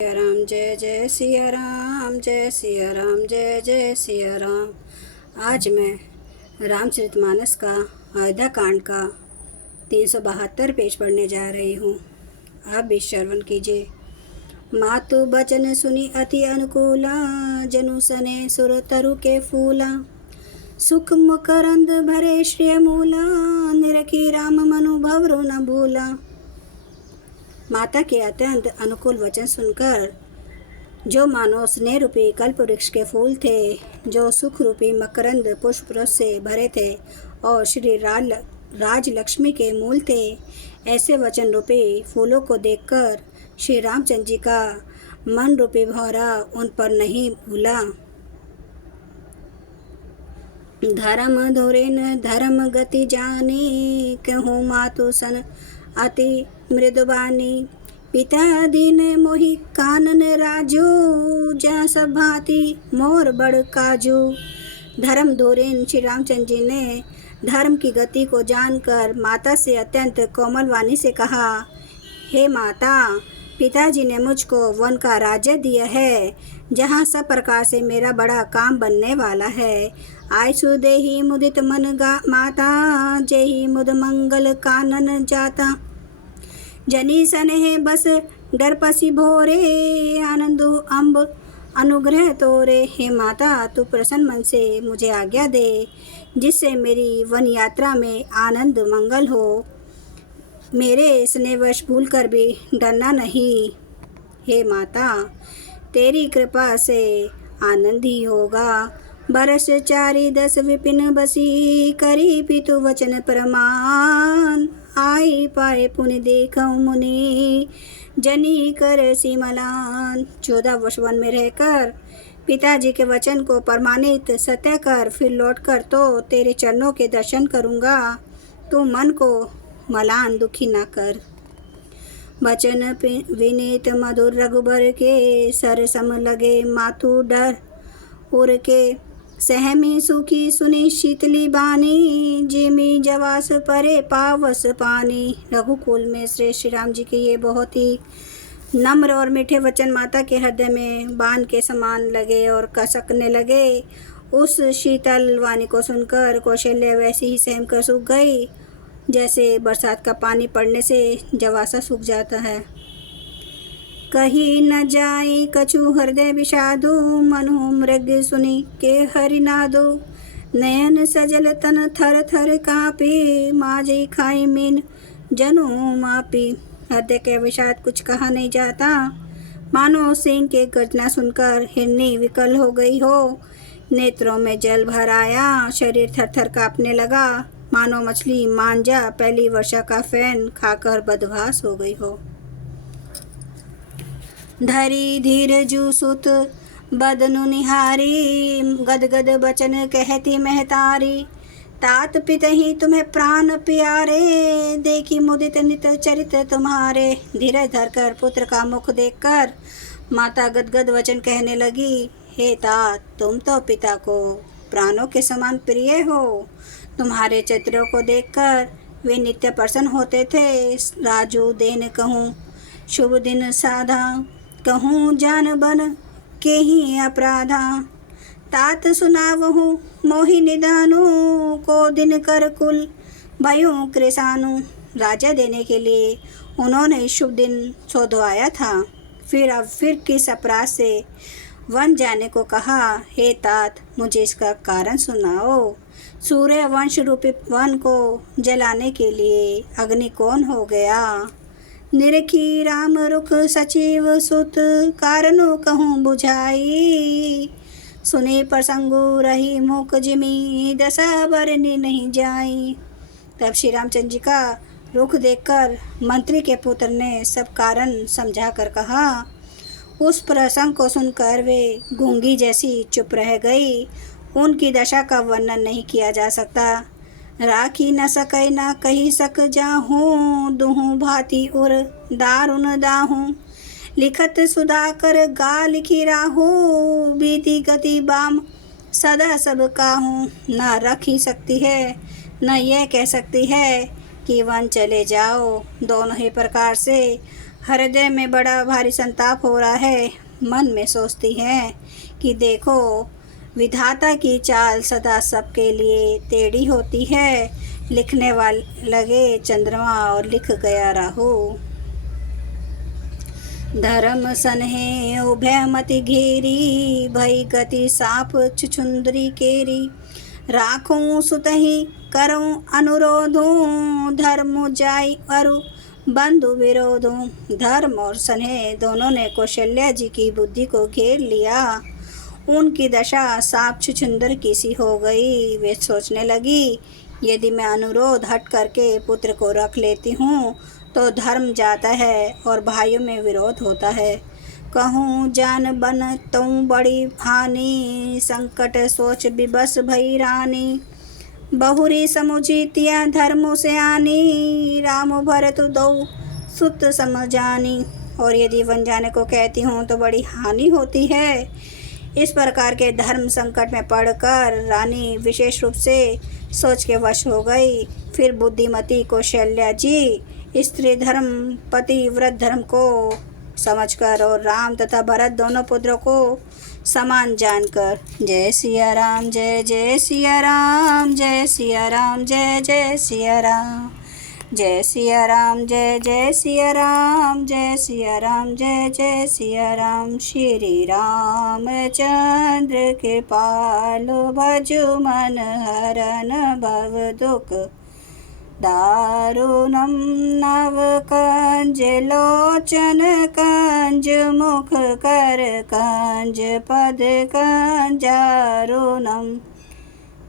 सिया राम जय जय सिया राम, जय सिया राम, जय जय सिया राम। आज मैं रामचरितमानस का अयोध्या कांड का 372 पेज पढ़ने जा रही हूँ। आप भी श्रवण कीजिए। मातु बचन सुनी अति अनुकूला, जनु सने सुर तरु के फूला। सुख मकरंद भरे श्रेय मूला, निरखी राम मनु भवरु न भूला। माता के अत्यंत अनुकूल वचन सुनकर जो मानो स्नेह रूपी कल्प वृक्ष के फूल थे, जो सुख रूपी मकरंद पुष्प रस से भरे थे और श्री राज लक्ष्मी के मूल थे, ऐसे वचन रूपी फूलों को देखकर श्री रामचंद्र जी का मन रूपी भौरा उन पर नहीं भूला। धर्म धोरेन धर्म गति जानी, कहूँ मातु सन अति मृदुबानी। पिता दीन मोहि कानन राजू, जा सब भांति मोर बड़ काजू। धर्म धोरेन श्री रामचंद्र जी ने धर्म की गति को जानकर माता से अत्यंत कोमल वाणी से कहा, हे माता, पिताजी ने मुझको वन का राज्य दिया है, जहाँ सब प्रकार से मेरा बड़ा काम बनने वाला है। आयसु देहि मुदित मन माता, जेहि मुद मंगल कानन जाता। जनी सनेह बस डरपसी भोरे, आनंदो अम्ब अनुग्रह तोरे। हे माता, तू प्रसन्न मन से मुझे आज्ञा दे, जिससे मेरी वन यात्रा में आनंद मंगल हो। मेरे स्नेहवश भूल कर भी डरना नहीं। हे माता, तेरी कृपा से आनंद ही होगा। बरस 4-10 विपिन बसी, करी पितु वचन प्रमाण। आई पाए पुण्य देखऊँ मुनि, जनी कर सिमलान। 14 वर्ष वन में रहकर पिताजी के वचन को प्रमाणित सत्य कर फिर लौटकर तो तेरे चरणों के दर्शन करूँगा। तू मन को मलान दुखी न कर। बचन विनीत मधुर रघुबर के, सर सम लगे मातु डर उर के। सहमी सुखी सुनी शीतली बानी, जिमी जवास परे पावस पानी। रघुकुल में श्री राम जी के ये बहुत ही नम्र और मीठे वचन माता के हृदय में बाण के समान लगे और कसकने लगे। उस शीतल वाणी को सुनकर कौशल्या वैसे ही सहम कर सूख गई, जैसे बरसात का पानी पड़ने से जवासा सूख जाता है। कही न जाई कछु हृदय विषादु, मनु मृग सुनी के हरिनादु। नयन सजल तन थर थर कापी, माजे खाई मीन जनु मापी। हृदय के विषाद कुछ कहा नहीं जाता। मानो सिंह के गर्जना सुनकर हिरनी विकल हो गई हो। नेत्रों में जल भर आया, शरीर थर थर कांपने लगा, मानो मछली मांझा पहली वर्षा का फैन खाकर बदहवास हो गई हो। धरी धीर जू सुत बदनु निहारी, गदगद बचन कहती महतारी। तात पितहि तुम्हें प्राण प्यारे, देखी मुदित नित चरित तुम्हारे। धीरज धरकर पुत्र का मुख देखकर माता गदगद वचन कहने लगी, हे तात, तुम तो पिता को प्राणों के समान प्रिय हो। तुम्हारे चित्रों को देखकर वे नित्य प्रसन्न होते थे। राजू देन कहूँ शुभ दिन साधा, कहूँ जान बन के ही अपराधा। तात सुनावहु मोहि निदानु, को दिन कर कुल भयूं कृसानु। राजा देने के लिए उन्होंने शुभ दिन सोधवाया था, फिर किस अपराध से वन जाने को कहा। हे तात, मुझे इसका कारण सुनाओ। सूर्य वंश रूपी वन को जलाने के लिए अग्नि कौन हो गया। निरखी राम रुख सचिव सुत, कारणों कहूँ बुझाई। सुने प्रसंगु रही मुख जिमी, दशा बरनी नहीं जाई। तब श्री रामचंद्र जी का रुख देखकर मंत्री के पुत्र ने सब कारण समझा कर कहा। उस प्रसंग को सुनकर वे गूंगी जैसी चुप रह गई। उनकी दशा का वर्णन नहीं किया जा सकता। राखी न सकै न कही सक जाहूँ, दुहूँ भांति उर दारुन दाहूँ। लिखत सुधाकर गा लिखी राहू, बीती गति बाम सदा सब काहूँ। न रख ही सकती है न यह कह सकती है कि वन चले जाओ। दोनों ही प्रकार से हृदय में बड़ा भारी संताप हो रहा है। मन में सोचती है कि देखो, विधाता की चाल सदा सबके लिए टेढ़ी होती है। लिखने वाले लगे चंद्रमा और लिख गया राहु। धर्म सन्हे उभय मति घेरी, भई गति साप छुछुंदरी केरी। राखूं सुतहि करूं अनुरोधूं, धर्म जाई अरु बंधु विरोधूं। धर्म और सन्हे दोनों ने कौशल्या जी की बुद्धि को घेर लिया। उनकी दशा सांप छुछुंदर की सी हो गई। वे सोचने लगी, यदि मैं अनुरोध हट करके पुत्र को रख लेती हूँ तो धर्म जाता है और भाइयों में विरोध होता है। कहूँ जान बन तूं बड़ी हानि, संकट सोच विबस भई रानी। बहुरी समुझितिया धर्मों से आनी, राम भरत दो सुत समझानी। और यदि वन जाने को कहती हूँ तो बड़ी हानि होती है। इस प्रकार के धर्म संकट में पड़कर रानी विशेष रूप से सोच के वश हो गई। फिर बुद्धिमती कौशल्या जी स्त्री धर्म पति व्रत धर्म को समझकर और राम तथा भरत दोनों पुत्रों को समान जानकर, जय सिया राम जय जय सिया राम, जय सिया राम जय जय सिया राम, जय सिया राम जय जय सिया राम, जय सिया राम जय जय सिया राम। श्री राम चंद्र कृपालु, भजु मन हरन भव दुख दारुणम। नव कंज लोचन कंज, मुख कर कंज, पद कंजारुणम।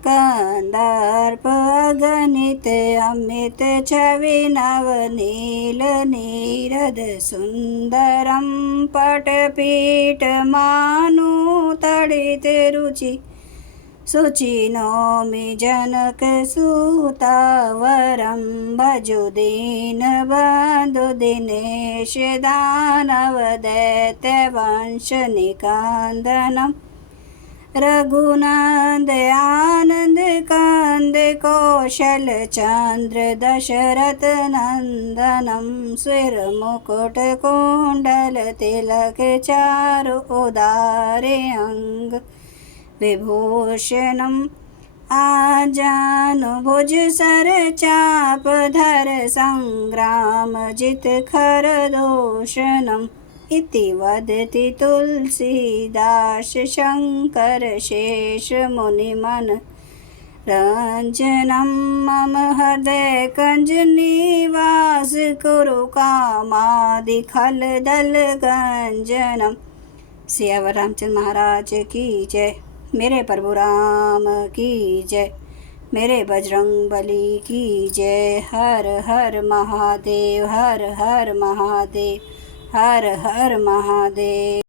कंदर्प गणित अमित छवि, नव नील नीरद सुंदरम। पटपीठ मानु तड़ित रुचि, शुचि नौमि जनक सुतावरम। भजु दीन बंधु दिनेश, दानव दैत्य वंश निकंदनम। रघुनंद आनंद कंद, कौशल चंद्र दशरथ नंदनम। सिर मुकुट कुंडल तिलक, चारु उदारे अंग विभूषणम। आजानुभुज सर चाप धर, संग्राम जित खर दूषणम। इति वदति तुलसीदास, शंकर शेष मुनि मन रंजनम। मम हृदय कंज निवास, कुरु कामादि खल दल गंजनम। सियावर रामचंद्र महाराज की जय। मेरे प्रभु राम की जय। मेरे बजरंग बली की जय। हर हर महादेव, हर हर महादेव, हर हर महादेव।